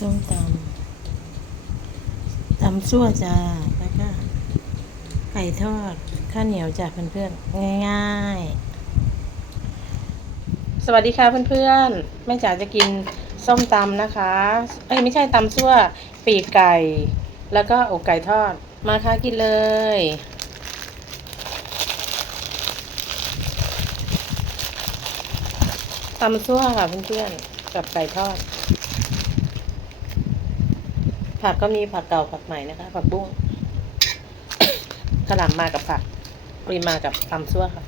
ส้มตำตำซั่วจ้าแล้วก็ไก่ทอดข้าวเหนียวจ้ะเพื่อนๆง่ายๆ สวัสดีค่ะเพื่อนๆแม่จ๋าจะกินส้มตำนะคะ เอ้ยไม่ใช่ตำซั่วปีกไก่ แล้วก็อกไก่ทอดมาค่ะกินเลยตำซั่วค่ะเพื่อนๆกับไก่ทอด ผักก็มีผักเก่าผักใหม่นะคะ ผักบุ้งกระหล่ำมากับผักปรีมากับตำซั่วค่ะ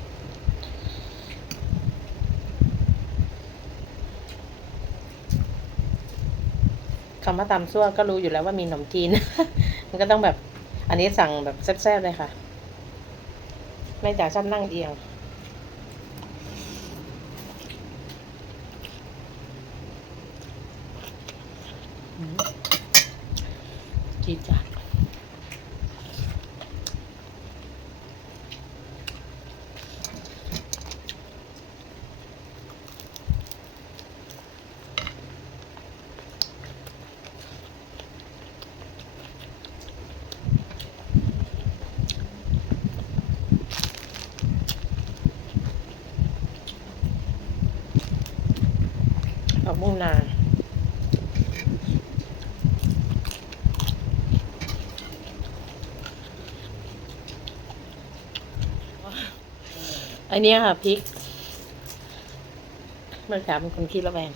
คำว่าตำซั่วก็รู้อยู่แล้วว่ามีขนมจีน มันก็ต้องแบบ อันนี้สั่งแบบแซ่บๆเลยค่ะ แม่จ๋าชอบนั่งเอียง จีจ้ะผักบุ้งนา อันเนี้ยค่ะพริกเมื่อขามเป็นคนขี้ระแวง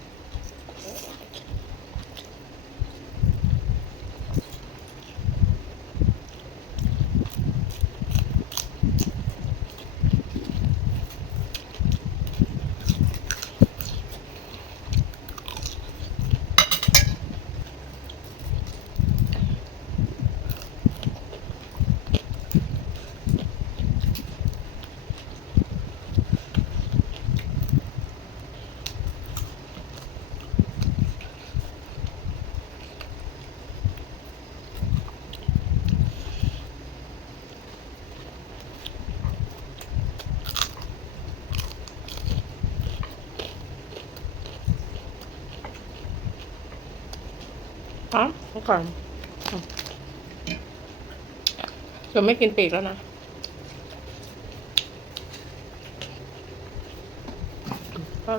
อ๋อเมื่อก่อนจะไม่กินปีกแล้วนะก็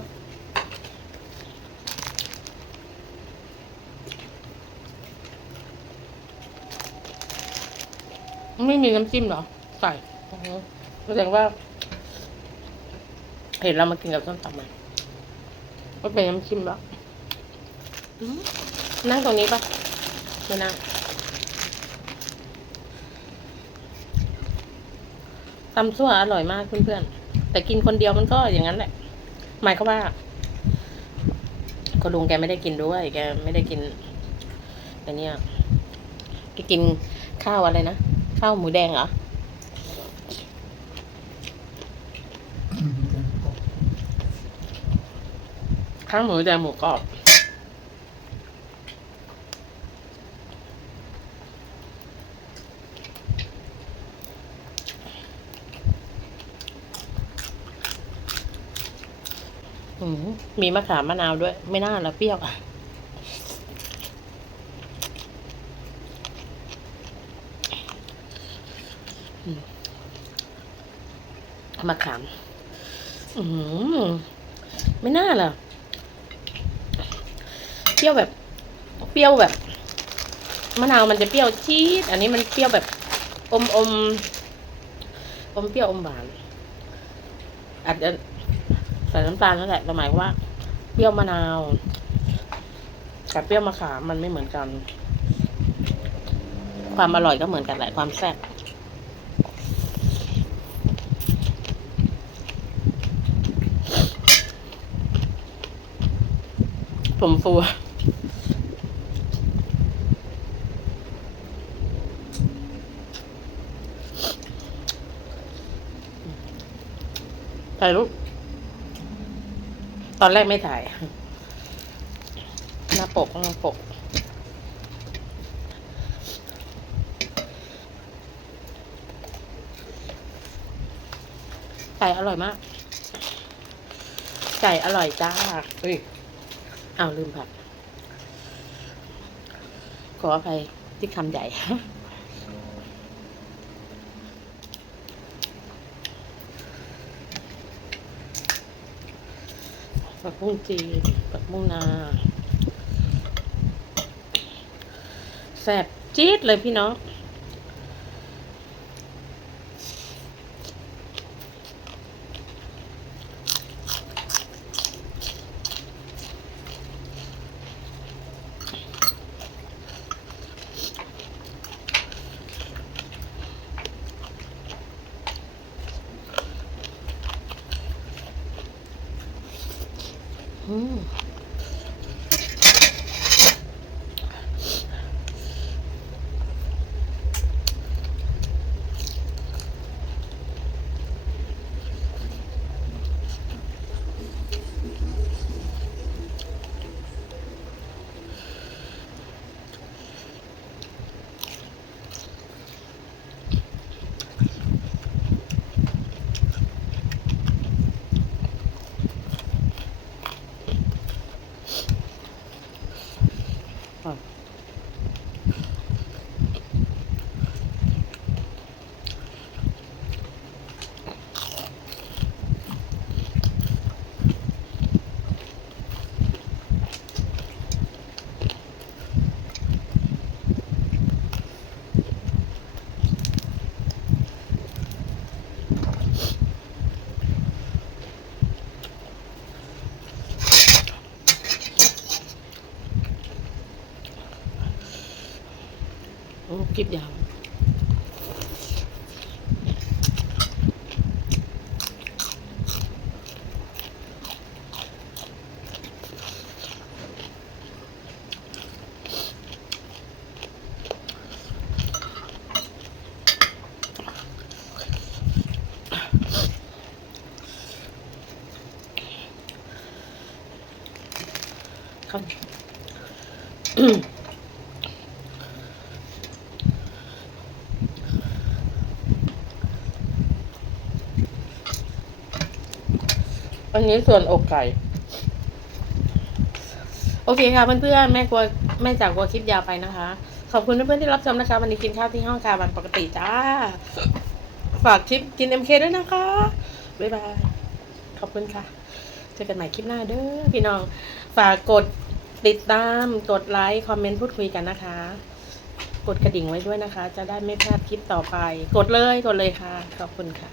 ไม่มีน้ำจิ้มเหรอ ใส่แสดงว่า เห็นเรามากินกับส้มตำไหมก็เป็นน้ำจิ้มแล้วอืม นั่งตรงนี้ปะไม่นั่งตำซั่วอร่อยมากเพื่อนๆ แต่กินคนเดียวมันก็อย่างนั้นแหละ หมายควาว่าคุณลุงแกไม่ได้กินด้วย แกไม่ได้กินแต่เนี้ยแกกินข้าวอะไรนะ ข้าวหมูแดงเหรอ ข้าวหมูแดงหมูกรอบ มีมะขามมะนาวด้วย ไม่น่าละเปรี้ยวอะมมะขามอืมไม่น่าล่ะ เปรี้ยวแบบ เปรี้ยวแบบ มะนาวมันจะเปรี้ยวจี๊ด อันนี้มันเปรี้ยวแบบ อมอมอมเปรี้ยวอมหวานอาจจะ ใส่น้ำตาลนั่นแหละแต่หมายว่าเปรี้ยวมะนาวกับเปรี้ยวมะขามมันไม่เหมือนกัน ความอร่อยก็เหมือนกันแหละความแซ่บผมฟูถ่ายรูป ตอนแรกไม่ถ่าย หน้าปกหน้าปก ไก่อร่อยมาก ไก่อร่อยจ้าเฮ้ยอ้าวลืมผัดขออภัยที่คำใหญ่ ผักบุ้งจีนผักบุ้งนาแสบจี๊ดเลยพี่น้อง อื โอ้คลิปยาวเอันนี้ส่วนอกไก่ โอเคค่ะเพื่อนๆแม่กลัวแม่จากกลัวคลิปยาวไปนะคะ ขอบคุณเพื่อนๆที่รับชมนะคะ วันนี้กินข้าวที่ห้องกาวันปกติจ้า ฝากคลิปกิน MK ด้วยนะคะ บ๊ายบาย ขอบคุณค่ะ เจอกันใหม่คลิปหน้าเด้อพี่น้อง ฝากกดติดตาม กดไลค์ คอมเมนต์พูดคุยกันนะคะ กดกระดิ่งไว้ด้วยนะคะ จะได้ไม่พลาดคลิปต่อไป กดเลย กดเลยค่ะ ขอบคุณค่ะ